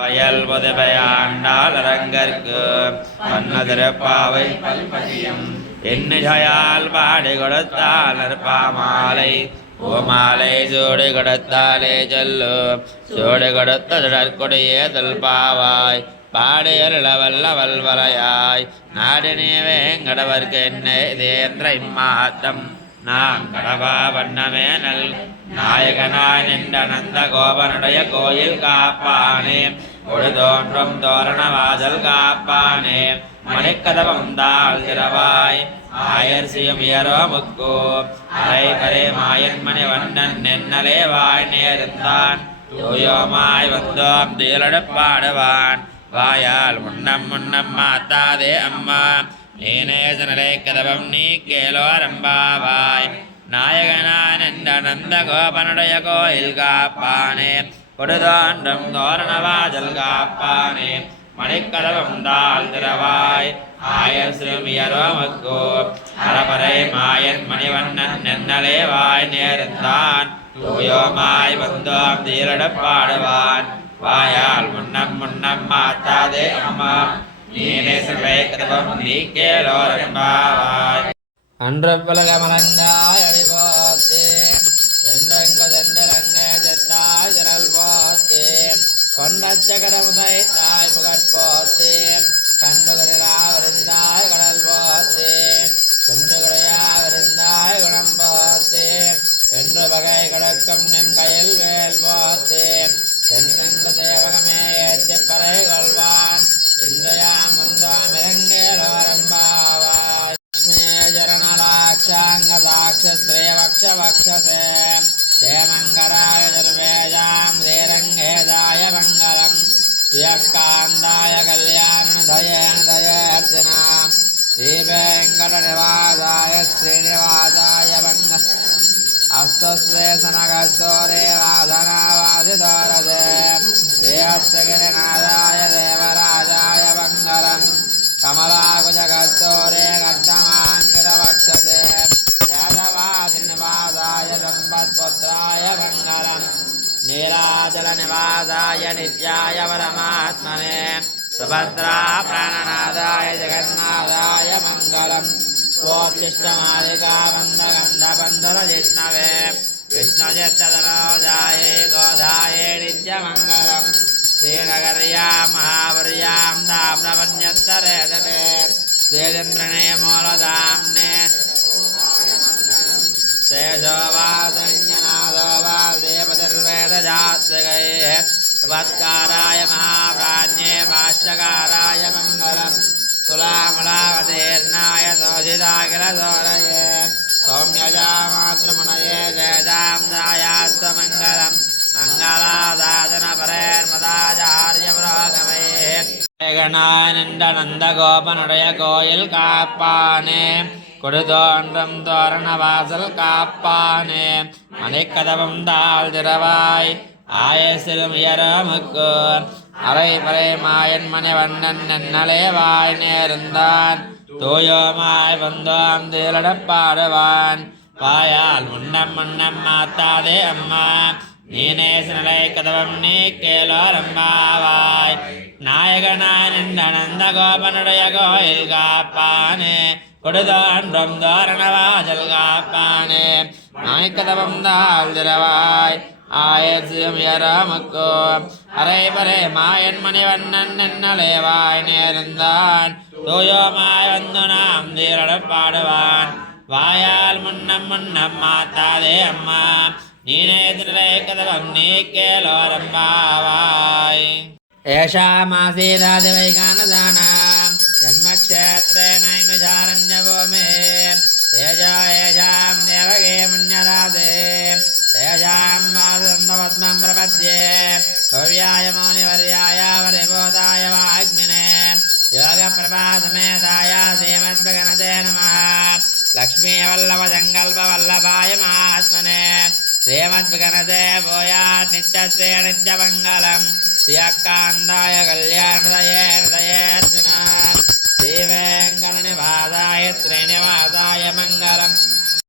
வயல் புதுவையாண்டால் அரங்கற்கு பன்னதிருப்பாவை பல்பதியும் எண்ணிசையால் பாடி கொடுத்தால் நற்பாமாலை பூமாலை சூடு கொடுத்தாலே சொல்லு சூடு கொடுத்த சுடற்கொடியே தொல்பாவாய் பாடியருள வல்ல வல்வரையாய் நாடினே வேங்கடவர்க்கு என்னை தேன்ற இம்மாத்தம் நான் கடவா வண்ணமே நல் நாயகனாய் நின்ற நந்த கோபனுடைய கோயில் காப்பானே கொடு தோன்றும் தோரண வாசல் காப்பானே மணிக்கதவம் தாழ் திறவாய் ஆயர் சியமியரோ முக்கோ அரை பரே மாயன் மணி வண்ணன் நென்னலே வாய் நேர்ந்தான் தூயோமாய் வந்தோம் தீலடப்பாடுவான் வாயால் முன்னம் முன்னம் மாத்தாதே அம்மா நீனேசனரை கதவம் நீ கேலோரம்பாவாய் நாயகனான் என்ற நந்த கோபனுடைய கோயில் காப்பானே கொடுதோன்றும் தோரணவாஜல் காப்பானே மணிக்கதவம் தாழ் திறவாய் ஆயர் சிறுமியரோமக்கோ அறபறை மாயன் மணிவண்ணன் நென்னலே வாய் நேர்ந்தான் தூயோமாய் வந்தோம் தீரடப்பாடுவான் வாயால் முன்னம் முன்னம் மாத்தாதே அம்மா நீனேசனரை கதவம் நீ கேலோரம்பாவாய் அன்று பலகமலந்தாய் அடிபோத்தே என்றங்க சென்றரங்க செத்தாய் திரள் போத்தே கொண்டச்ச கடமுதை தாய் புகழ்போத்தே கண்டுகளிலா விருந்தாய் கடல் போத்தே குன்றுகளையா விருந்தாய் குணம் போத்தே என்று வகை கிடக்கும் நின் கையில் வேல் போத்தே சென்ற தேவகமே ஏற்றி பறை கொள்வான் இன்றையாம் வந்தாம் இறங்கேலோரம்பாவாய் ङ्गदाक्षश्रेयवक्षवक्षसे क्षेमङ्गराय दुर्वेजां श्रीरङ्गेदाय मङ्गलं श्रियकान्दाय कल्याणधयेन दयेर्जना श्रीवेङ्कटनिवासाय श्रीनिवासाय मङ्गलम् अस्तुश्रेयसनगस्तोरेवाधनावादिदोरसे श्रीहस्तगिरिनाथाय देवराजाय मङ्गलम् कमलाकुजगस्तोरे गद्धमाङ्कितवक्षसे यादवाद्रिनिवासाय सम्पत्पुत्राय मङ्गलम् नीलाचलनिवासाय नित्याय परमात्मने सुभद्रा प्राणनाथाय जगन्नाथाय मङ्गलम् स्वोच्छिष्टमालिका बन्धगन्धबन्धुरजिष्णवे विष्णुचित्ततनोजाये गोधाये नित्यमङ्गलम् श्रीनगर्यां महावर्यां ताम्रपन्यत्तरेतने श्रीचन्द्रणे मूलधाम्ने शेषोवासञ्जनादो वादेवतिर्वेदजास्तिकैः त्वत्काराय महाप्राज्ञे भाष्यकाराय मङ्गलम् तुलामुलावतीर्णाय तोषिताखिलसोरये सौम्यजामातृमुनये जयजां दायास्तमङ्गलम् நந்த கோபனுடைய கோயில் காப்பானே கொடுதோன்றும் தோரண வாசல் காப்பானே மணிக்கதவம் தாழ் திறவாய் ஆய சிறுமியரமுக்கு அரை பறை மாயன் மணிவண்ணன் நென்னலே வாய் நேர்ந்தான் தூயோமாய் வந்தோம் தீலடப்பாடுவான் வாயால் முன்னம் முன்னம் மாத்தாதே அம்மா நீனேசனரை கதவம் நீ கேலோரம்பாவாய் நாயகனாய் நின்ற நந்த கோபனுடைய கோயில் காப்பானே கொடுதோன்றும் தோரணவாசல் காப்பானே நாய்க்கதவம் தாழ் திறவாய் ஆயசியமக்கோ அரை பரே மாயன் மணிவண்ணன் நென்னலே வாய் நேர்ந்தான் தூயோமாய் வந்து நாம் தீரடப்பாடுவான் வாயால் முன்னம் முன்னம் மாத்தாதே அம்மா நீனேதிரை கதவம் நீ கேலோரம்பாவாய் ஏஷாமாசீதாதிவைகானதானாம் ஜன்மக்ஷேத்ரேண இனுஷாரண்யபூமே தேஜா ஏஷாம் தேவகே முன்யராதே தேஜாம் வாசுந்தபத்மம் பிரபத்யே பவ்யாய மௌனிவர்யாய வரிபோதாய வாக்மினே யோகப்பிரபாசமேதாய ஸ்ரீமத்பகனதே நமः लक्ष्मीवल्लभसङ्कल्पवल्लभाय महात्मने श्रीमद्विगणते भूयात् नित्यस्य नित्यमङ्गलम् श्रियकान्ताय कल्याणदये हृदयेऽर्जुना श्रीवेङ्कटनिवासाय श्रीनिवासाय मङ्गलम्